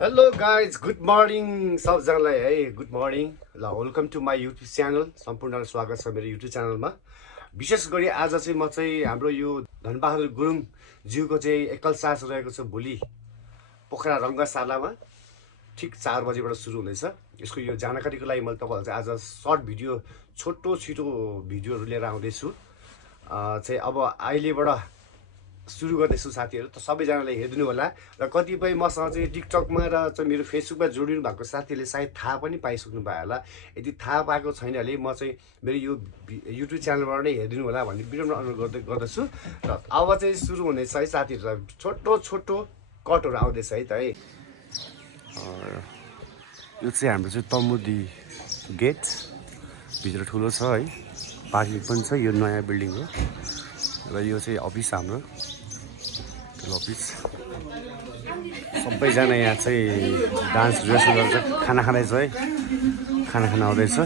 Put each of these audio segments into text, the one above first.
Hello guys good morning सबजनालाई है good morning ल welcome to my YouTube channel सम्पूर्ण स्वागत छ मेरो युट्युब च्यानलमा। विशेष गरी आज चाहिँ म चाहिँ हाम्रो यो धनबहादुर गुरुङज्यूको चाहिँ एकल सास रहेको छ भोलि पोखरा रङ्गशालामा ठिक 4 बजेबाट सुरु हुनेछ। यसको यो जानकारीको लागि मैले तपाईँहरूलाई चाहिँ आज सर्ट भिडियो छिटो भिडियोहरू लिएर आउँदैछु। चाहिँ अब अहिलेबाट सुरु गर्दैछु साथीहरू, त सबैजनाले हेरिदिनु होला र कतिपय मसँग चाहिँ टिकटकमा र चाहिँ मेरो फेसबुकमा जोडिनु भएको साथीहरूले सायद थाहा पनि पाइसक्नु भयो होला। यदि थाहा पाएको छैन भने म चाहिँ मेरो यो युट्युब च्यानलबाट नै हेरिदिनु होला भन्ने विनम्र अनुरोध गर्दछु। र अब चाहिँ सुरु हुनेछ है साथीहरू, छोटो कटहरू आउँदैछ है त है। यो चाहिँ हाम्रो चाहिँ तमुदी गेट भित्र ठुलो छ है, पार्किङ पनि छ। यो नयाँ बिल्डिङ हो र यो चाहिँ अफिस हाम्रो अफिस। सबैजना यहाँ चाहिँ डान्स रिहर्सल गर्छ, खाना खाँदैछ है, खाना खान आउँदैछ।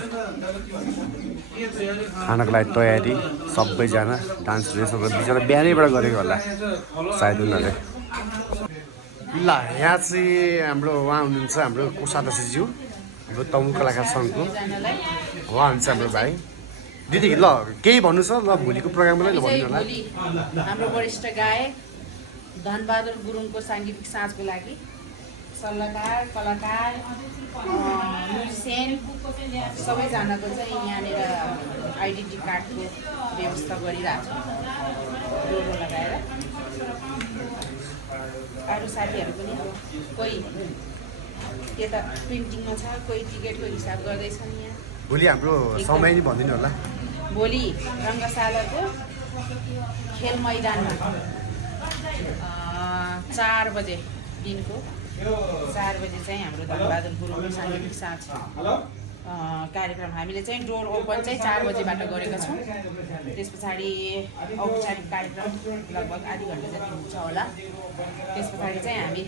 खानाको लागि तयारी सबैजना डान्स रिहर्सल बिचरा बिहानैबाट गरेको होला सायद उनीहरूले। ल यहाँ चाहिँ हाम्रो उहाँ हुनुहुन्छ हाम्रो कोषाध्यक्षज्यू, हाम्रो तमु कलाकार सङ्घको उहाँ हुन्छ हाम्रो भाइ। दिदी ल केही भन्नु छ ल भोलिको प्रोग्रामलाई ल भन्नु होला। हाम्रो वरिष्ठ गायक धनबहादुर गुरुङको साङ्गीतिक साँझको लागि सल्लाहकार कलाकार म्युजिसियन सबैजनाको चाहिँ यहाँनिर आइडेन्टिटी कार्डको व्यवस्था गरिरहेको छ लोगो लगाएर। अरू साथीहरू पनि कोही यता प्रिन्टिङमा छ, कोही टिकटको हिसाब गर्दैछन्। यहाँ भोलि हाम्रो समय नि भनिदिनु होला। भोलि रङ्गशालाको खेल मैदानमा 4 बजे दिनको 4 बजे चाहिँ हाम्रो धनबहादुर गुरुङको साङ्गीतिक साँझ कार्यक्रम हामीले चाहिँ डोर ओपन चाहिँ 4 बजेबाट गरेका छौँ। त्यस पछाडि औपचारिक कार्यक्रम लगभग आधी घन्टा जति हुन्छ होला। त्यस पछाडि चाहिँ हामी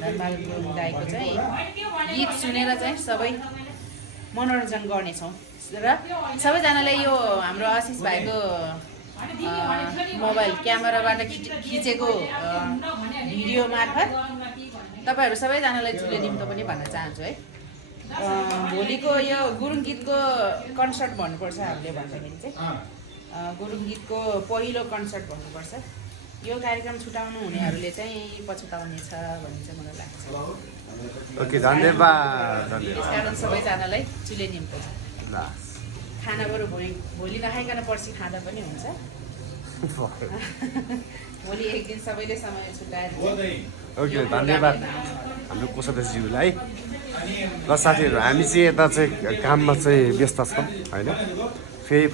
धनबहादुर गुरुङ दाइको चाहिँ गीत सुनेर चाहिँ सबै मनोरञ्जन गर्नेछौँ र सबैजनालाई यो हाम्रो आशिष भाइको मोबाइल क्यामेराबाट खिचेको भिडियो मार्फत तपाईँहरू सबैजनालाई ठुलो निम्तो पनि भन्न चाहन्छु है। भोलिको यो गुरुङ गीतको कन्सर्ट भन्नुपर्छ हामीले भन्दाखेरि चाहिँ गुरुङ गीतको पहिलो कन्सर्ट भन्नुपर्छ। यो कार्यक्रम छुटाउनु हुनेहरूले चाहिँ पछुताउनेछ भन्ने चाहिँ मलाई लाग्छ। ओके धन्यवाद। त्यस कारण सबैजनालाई चुले निम्तो छ। खाना बरु भोलि नखाइकन पर्सि खाँदा पनि हुन्छ। भोलि एक दिन सबैले समय छुट्याएर। ओके धन्यवाद हाम्रो कोषाध्यक्षज्यूलाई। ल साथीहरू हामी चाहिँ यता चाहिँ काममा चाहिँ व्यस्त छौँ होइन, फेरि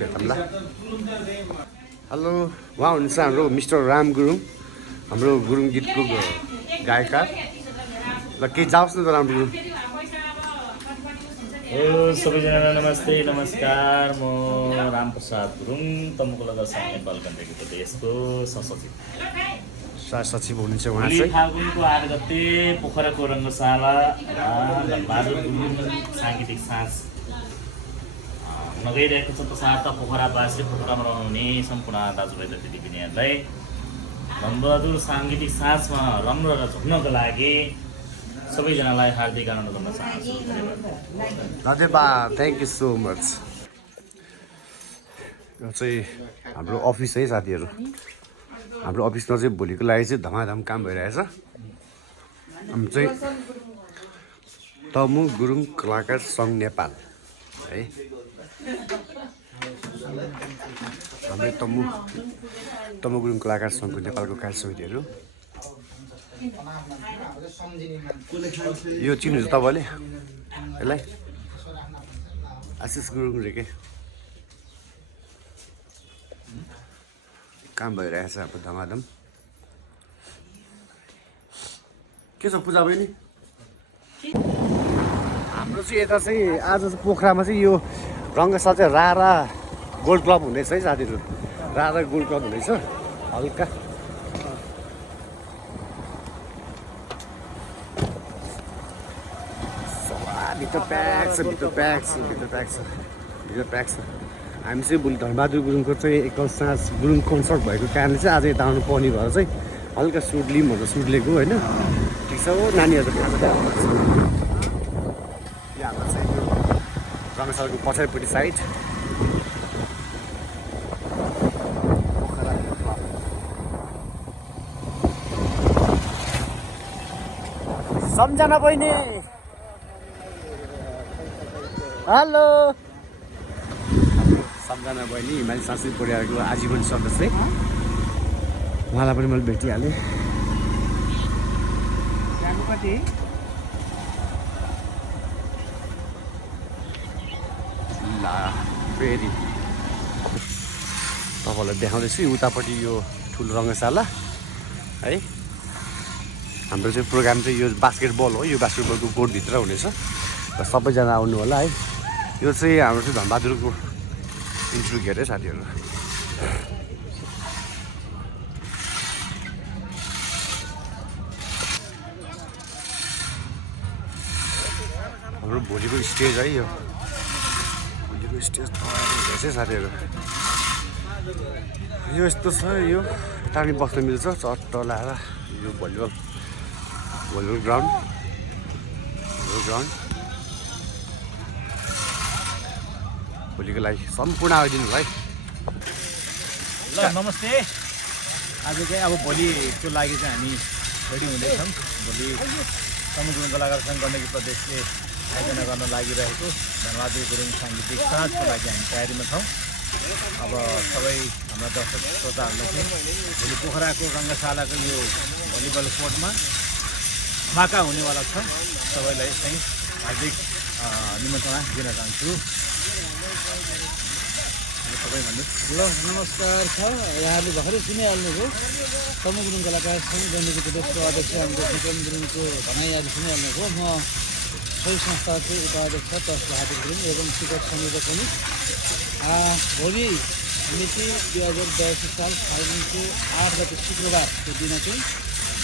भेटौँला। हेलो उहाँ हुनुहुन्छ हाम्रो मिस्टर राम गुरुङ, हाम्रो गुरुङ गीतको गायककार। ल केही जाओस् न त राम गुरुङ। सबैजना नमस्ते नमस्कार। म रामप्रसाद गुरुङ तमुकुलगा सङ्घ नेपाल गण्डकी प्रदेशको सचिव हुनुहुन्छ उहाँ चाहिँ। फागुनको 8 गते पोखराको रङ्गशाला धनबहादुर गुरुङ साङ्गीतिक साँझ हुन गइरहेको छ। तसर्थ पोखरावासी पोखरामा रहनुहुने सम्पूर्ण दाजुभाइ दिदीबहिनीहरूलाई धनबहादुर साङ्गीतिक साँझमा रम्न र झुक्नको लागि सबैजनालाई हार्दिक आनन्द गर्न चाहन्छु। धन्यवाद, थ्याङ्क यू सो मच। यो चाहिँ हाम्रो अफिस है साथीहरू। हाम्रो अफिसमा चाहिँ भोलिको लागि चाहिँ धमाधम काम भइरहेछ। हामी चाहिँ तमु गुरुङ कलाकार सङ्घ नेपाल है, हाम्रो तमु गुरुङ कलाकार सङ्घको नेपालको कार्य समितिहरू। यो चिन्नुहुन्छ तपाईँले यसलाई? आशिष गुरुङ रे के काम भइरहेछ हाम्रो धमाधम। के छ पूजा बहिनी? हाम्रो चाहिँ यता चाहिँ आज चाहिँ पोखरामा चाहिँ यो रङ्गशाला चाहिँ रारा गोल्ड क्लब हुँदैछ है साथीहरू। रारा गोल्ड क्लब हुँदैछ हल्का। भित्र प्याक छ। हामी चाहिँ भोलि धनबहादुर गुरुङको चाहिँ एकल साँझ गुरुङ कन्सर्ट भएको कारणले चाहिँ आज यता आउनु पर्ने भएर चाहिँ हल्का सुट लिउँ भनेर सुट लिएको होइन। ठिक छ हो नानीहरू थाहा छ यहाँ हाम्रो चाहिँ यो रङशालाको पछाडिपट्टि साइड सम्झना बहिनी हेलो सम्झना बहिनी हिमाली सांस्कृतिक परिवारको आजीवन सदस्य उहाँलाई पनि मैले भेटिहालेँ। ल फेरि तपाईँलाई देखाउँदैछु उतापट्टि यो ठुलो रङ्गशाला है। हाम्रो चाहिँ प्रोग्राम चाहिँ यो बास्केटबल हो। यो बास्केटबलको कोर्टभित्र हुनेछ र सबैजना आउनु होला है। यो चाहिँ हाम्रो चाहिँ धनबहादुरको इन्टरभ्यू के अरे साथीहरू। हाम्रो भोलिको स्टेज है यो। भोलिको स्टेज हुँदैछ साथीहरू। यो यस्तो छ यो टाढी बस्न मिल्छ चट्ट लाएर यो भलिबल ग्राउन्ड भोलिको लागि सम्पूर्ण आइदिनु भाइ। ल नमस्ते। आज चाहिँ अब भोलिको लागि चाहिँ हामी रेडी हुँदैछौँ। भोलि समुद्र कलाकार सङ्घ गण्डकी प्रदेशले आयोजना गर्न लागिरहेको धनबहादुर गुरुङ साङ्गीतिक साँझको लागि हामी तयारीमा छौँ। अब सबै हाम्रा दर्शक श्रोताहरूलाई चाहिँ भोलि पोखराको रङ्गशालाको यो भलिबल कोर्टमा धमाका हुनेवाला छ। सबैलाई चाहिँ हार्दिक निमन्त्रणा दिन चाहन्छु। सबै भन्नुहोस्। ल नमस्कार छ। यहाँले भर्खरै सुनिहाल्नुभयो समुद्र गुरुङ कलाकार सङ्घ गण्डकी प्रदेशको अध्यक्ष हाम्रो विक्रम गुरुङको भनाइहरू सुनिहाल्नुभयो। म सोही संस्थाको उपाध्यक्ष तसबहादुर गुरुङ एवं शिक्षक संयोजक पनि। भोलि मिति 2082 साल फागुनको 8 गते शुक्रबारको दिन चाहिँ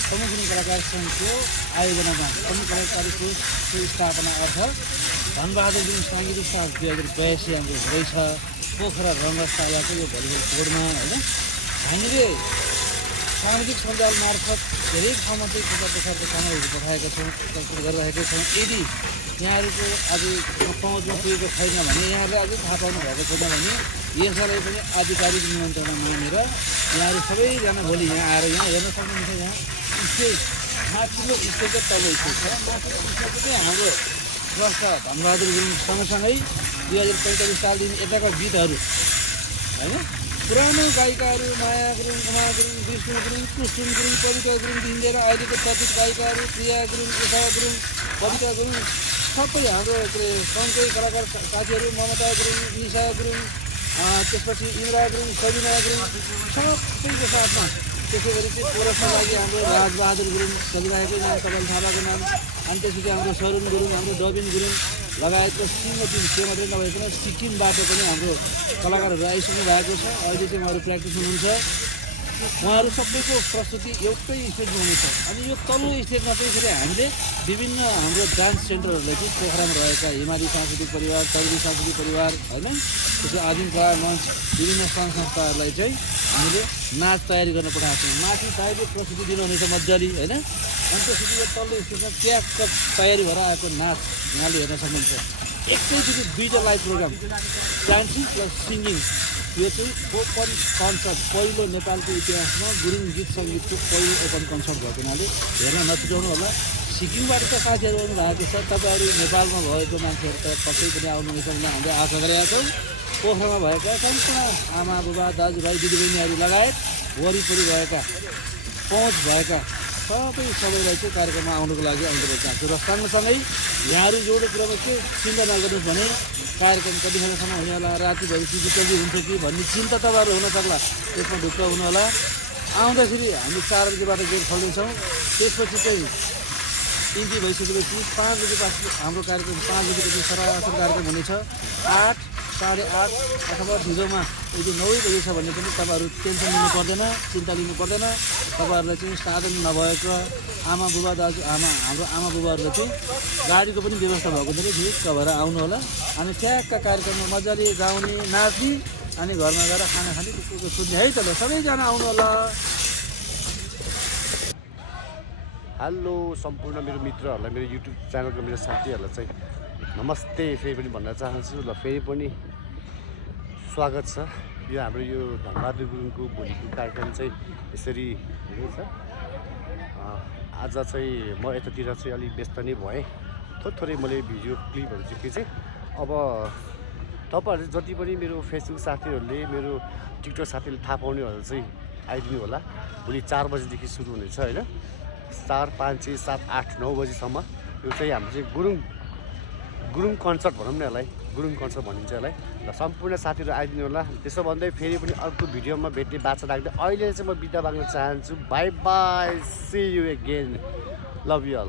समुद्र गुरुङ कलाकार सङ्घको आयोजनामा समुद्र कलाकारको स्थापना अर्थ धनबहादुर गुरुङ साङ्गीतिक साँझ 2082 हाम्रो हुँदैछ पोखरा रङ्गशालाको यो भलिबल कोर्टमा होइन। हामीले सामाजिक सञ्जाल मार्फत धेरै ठाउँमा चाहिँ प्रचार प्रसारका कामहरू पठाएका छौँ, गरिरहेका छौँ। यदि यहाँहरूको आज पहुँचमा पुगेको छैन भने यहाँहरूले अझै थाहा पाउनु भएको छैन भने यसलाई पनि आधिकारिक निमन्त्रणा मानेर यहाँहरू सबैजना भोलि यहाँ आएर यहाँ हेर्न सक्नुहुन्छ। यहाँ स्टेज माथिल्लो स्टेजको तल्लो स्टेज छ। माथिल्लो स्टेजको चाहिँ हाम्रो स्वस्थ धनबहादुर गुरुङ सँगसँगै 2045 सालदेखि यताका गीतहरू होइन पुरानो गायिकाहरू माया गुरुङ, उमा गुरुङ, विष्णु गुरुङ, कुसुम गुरुङ, कविता गुरुङदेखि लिएर अहिलेको चर्चित गायिकाहरू प्रिया गुरुङ, उषा गुरुङ, कविता गुरुङ सबै हाम्रो के अरे सङ्घकै कलाकार साथीहरू ममता गुरुङ, निशा गुरुङ, त्यसपछि इन्द्रा गुरुङ, सबिना गुरुङ सबैको साथमा त्यसै गरी चाहिँ कोरसका लागि हाम्रो राजबहादुर गुरुङ चलिरहेको नाम तपाईँले थाहा भएको नाम। अनि त्यसपछि हाम्रो सरुण गुरुङ, हाम्रो डबिन गुरुङ लगायतको सिङ्गो टिम त्यो मात्रै नभइकन सिक्किमबाट पनि हाम्रो कलाकारहरू आइसक्नु भएको छ। अहिले चाहिँ उहाँहरू प्र्याक्टिस हुनुहुन्छ। उहाँहरू सबैको प्रस्तुति एउटै स्टेजमा हुनेछ। अनि यो तल्लो स्टेजमा चाहिँ फेरि हामीले विभिन्न हाम्रो डान्स सेन्टरहरूलाई चाहिँ पोखरामा रहेका हिमाली सांस्कृतिक परिवार, चौधरी सांस्कृतिक परिवार होइन त्यसै आदिम कला मञ्च विभिन्न सङ्घ संस्थाहरूलाई चाहिँ हामीले नाच तयारी गर्न पठाएको छौँ। माथि साइडले प्रस्तुति दिनुहुनेछ मजाले होइन। अनि त्यसपछि यो तल्लो स्टेजमा ट्याक्क तयारी भएर आएको नाच यहाँले हेर्न सक्नुहुन्छ। एकैचोटि 2टा live program dancing plus singing यो चाहिँ ओपन कन्सर्ट पहिलो नेपालको इतिहासमा गुरुङ गीत सङ्गीतको पहिलो ओपन कन्सर्ट भएको हुनाले हेर्न नछुटाउनु होला। सिक्किमबाट त साथीहरू आउनु भएको छ। तपाईँहरू नेपालमा भएको मान्छेहरू त पक्कै पनि आउनुहुनेछ भन्ने हामीले आशा गरेका छौँ। पोखरामा भएका सम्पूर्ण आमा बुबा दाजुभाइ दिदीबहिनीहरू लगायत वरिपरि भएका पहुँच भएका सबैलाई चाहिँ कार्यक्रममा आउनुको लागि आउनु चाहन्छु। र सँगसँगै यहाँहरू जोड्ने कुरामा के चिन्ता नगर्नुहोस् भने कार्यक्रम कतिखेरसम्म हुने होला, राति भएपछि विकल्पी हुन्छ कि भन्ने चिन्ता तपाईँहरू हुन सक्ला। त्यसमा ढुक्क हुनु होला। आउँदाखेरि हामी 4 बजीबाट गेट खोल्नेछौँ। त्यसपछि चाहिँ इन्ट्री भइसकेपछि 5 बजीपछि हाम्रो कार्यक्रम 5 बजीको सरासर कार्यक्रम हुनेछ। 8, 8:30 अथवा ढिलोमा यदि 9 बजी छ भने पनि तपाईँहरू टेन्सन लिनु पर्दैन, चिन्ता लिनु पर्दैन। तपाईँहरूलाई चाहिँ साधन नभएको हाम्रो आमा बुबाहरूलाई चाहिँ गाडीको पनि व्यवस्था भएको धेरै ढिक्क भएर आउनु होला। अनि ठ्याक्क कार्यक्रममा मजाले गाउने नाच्ने अनि घरमा गएर खाना खाने सुत्ने है त। ल सबैजना आउनु होला। हेलो सम्पूर्ण मेरो मित्रहरूलाई, मेरो युट्युब च्यानलको मेरो साथीहरूलाई चाहिँ नमस्ते फेरि पनि भन्न चाहन्छु। ल फेरि पनि स्वागत छ। यो हाम्रो यो धनबहादुर गुरुङको भोलिको कार्यक्रम चाहिँ यसरी हुँदैछ। आज चाहिँ म यतातिर चाहिँ अलिक व्यस्त नै भएँ, थोरै मैले भिडियो क्लिपहरू चाहिँ खिचेँ। अब तपाईँहरू जति पनि मेरो फेसबुक साथीहरूले, मेरो टिकटक साथीहरूले थाहा पाउनेहरू चाहिँ आइदिनु होला। भोलि 4 बजीदेखि सुरु हुनेछ होइन, 4, 5, 6, 7, 8, 9 बजीसम्म। यो चाहिँ हाम्रो चाहिँ गुरुङ कन्सर्ट भनौँ न यसलाई, गुरुङ कन्सर्ट भनिन्छ यसलाई। र सम्पूर्ण साथीहरू आइदिनु होला। त्यसो भन्दै फेरि पनि अर्को भिडियोमा भेट्ने बाचा राख्दै अहिले चाहिँ म बिदा माग्न चाहन्छु। Bye bye, see you again, love you all.